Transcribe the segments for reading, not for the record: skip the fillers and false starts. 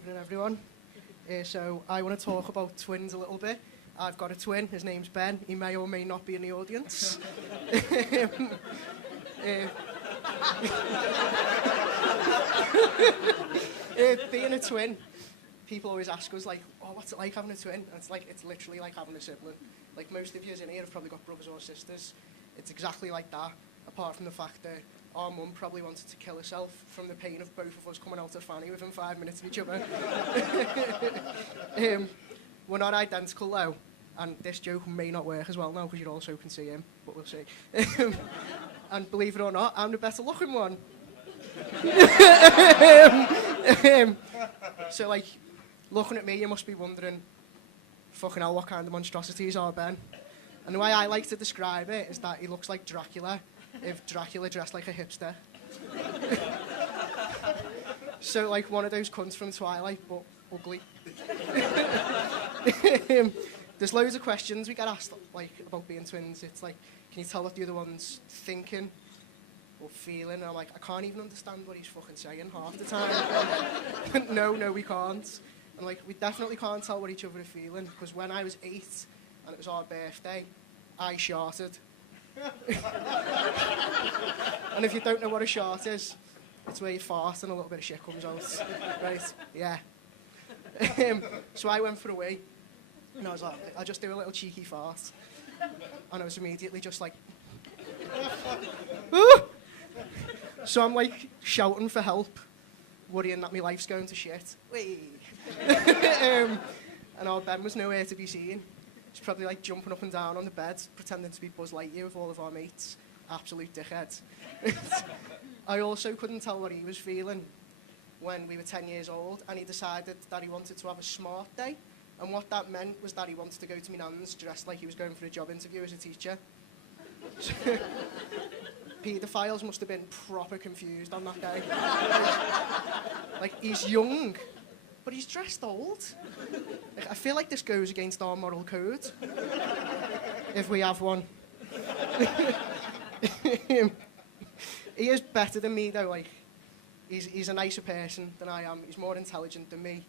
evening, everyone. So I want to talk about twins a little bit. I've got a twin. His name's Ben. He may or may not be in the audience. Being a twin, people always ask us, like, oh, what's it like having a twin? And it's literally like having a sibling. Like, most of you in here have probably got brothers or sisters. It's exactly like that, apart from the fact that our mum probably wanted to kill herself from the pain of both of us coming out of Fanny within 5 minutes of each other. We're not identical, though, and this joke may not work as well now because you also can see him, but we'll see. And believe it or not, I'm the better looking one. So, like, looking at me, you must be wondering, fucking hell, what kind of monstrosities are Ben? And the way I like to describe it is that he looks like Dracula, if Dracula dressed like a hipster. So, like, one of those cunts from Twilight, but ugly. There's loads of questions we get asked, like, about being twins. It's like, can you tell what the other one's thinking or feeling? And I'm like, I can't even understand what he's fucking saying half the time. No, we can't. And, like, we definitely can't tell what each other are feeling, because when I was 8 and it was our birthday, I sharted. And if you don't know what a shart is, it's where you fart and a little bit of shit comes out. Right? Yeah. So I went for a wee, and I was like, I'll just do a little cheeky fart. And I was immediately just like, ah! So I'm like shouting for help, worrying that my life's going to shit. And our Ben was nowhere to be seen. He's probably like jumping up and down on the bed, pretending to be Buzz Lightyear with all of our mates. Absolute dickhead. I also couldn't tell what he was feeling when we were 10 years old, and he decided that he wanted to have a smart day. And what that meant was that he wanted to go to my nan's dressed like he was going for a job interview as a teacher. Paedophiles must have been proper confused on that day. Like, he's young, but he's dressed old. Like, I feel like this goes against our moral code, if we have one. He is better than me, though. Like, he's a nicer person than I am. He's more intelligent than me.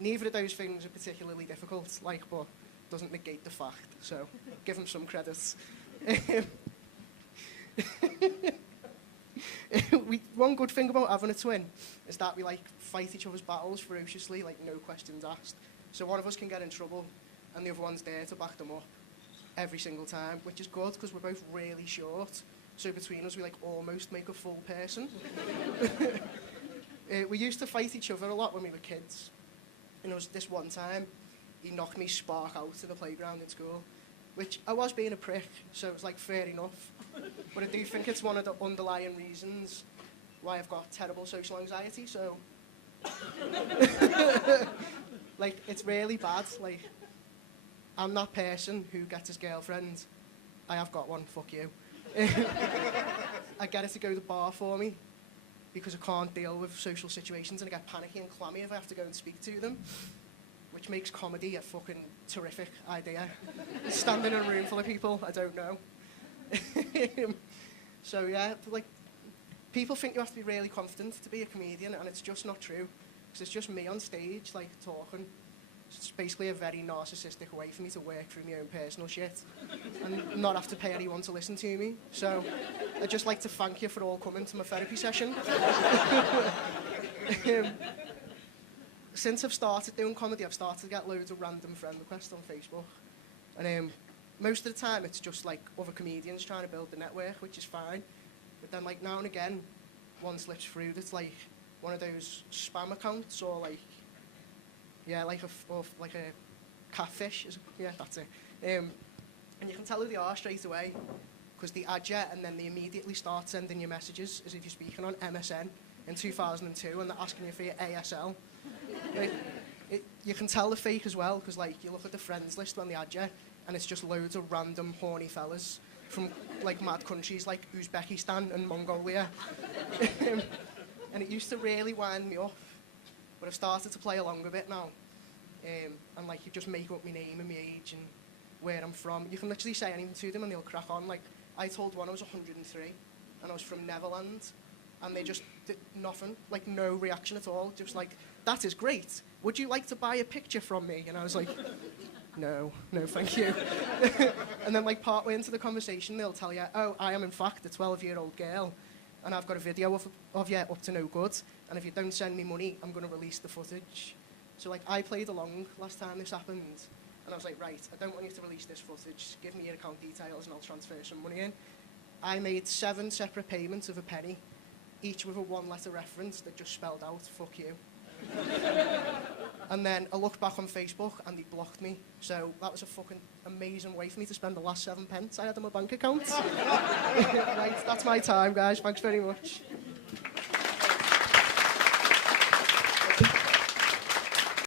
Neither of those things are particularly difficult, like, but doesn't negate the fact. So, give him some credit. One good thing about having a twin is that we, like, fight each other's battles ferociously, like, no questions asked. So one of us can get in trouble, and the other one's there to back them up every single time, which is good because we're both really short. So between us, we, like, almost make a full person. We used to fight each other a lot when we were kids. And there was this one time, he knocked me spark out to the playground at school, which I was being a prick, so it was, like, fair enough. But I do think it's one of the underlying reasons why I've got terrible social anxiety, so... Like, it's really bad. Like, I'm that person who gets his girlfriend. I have got one, fuck you. I get her to go to the bar for me because I can't deal with social situations, and I get panicky and clammy if I have to go and speak to them, which makes comedy a fucking terrific idea. Standing in a room full of people I don't know. So yeah, like, people think you have to be really confident to be a comedian, and it's just not true, because it's just me on stage, like, talking. It's basically a very narcissistic way for me to work through my own personal shit and not have to pay anyone to listen to me. So I'd just like to thank you for all coming to my therapy session. Since I've started doing comedy, I've started to get loads of random friend requests on Facebook. And most of the time, it's just, like, other comedians trying to build the network, which is fine. But then, like, now and again, one slips through that's, like, one of those spam accounts, or, like, yeah, like a catfish. Yeah, that's it. And you can tell who they are straight away, because they add you, and then they immediately start sending you messages as if you're speaking on MSN in 2002, and they're asking you for your ASL. Like, you can tell they're fake as well, because, like, you look at the friends list when they add you, and it's just loads of random horny fellas from, like, mad countries like Uzbekistan and Mongolia. And it used to really wind me up, but I've started to play along a bit now. And, like, you just make up my name and my age and where I'm from. You can literally say anything to them and they'll crack on. Like, I told one I was 103 and I was from Netherlands, and they just did nothing, like, no reaction at all. Just, like, that is great. Would you like to buy a picture from me? And I was like, no, thank you. And then, like, partway into the conversation, they'll tell you, oh, I am, in fact, a 12-year-old girl, and I've got a video of you up to no good, and if you don't send me money, I'm going to release the footage. So, like, I played along last time this happened, and I was like, right, I don't want you to release this footage. Give me your account details, and I'll transfer some money in. I made 7 separate payments of a penny, each with a 1-letter reference that just spelled out, fuck you. And then I looked back on Facebook and they blocked me. So that was a fucking amazing way for me to spend the last 7 pence I had in my bank account. Right, that's my time, guys. Thanks very much.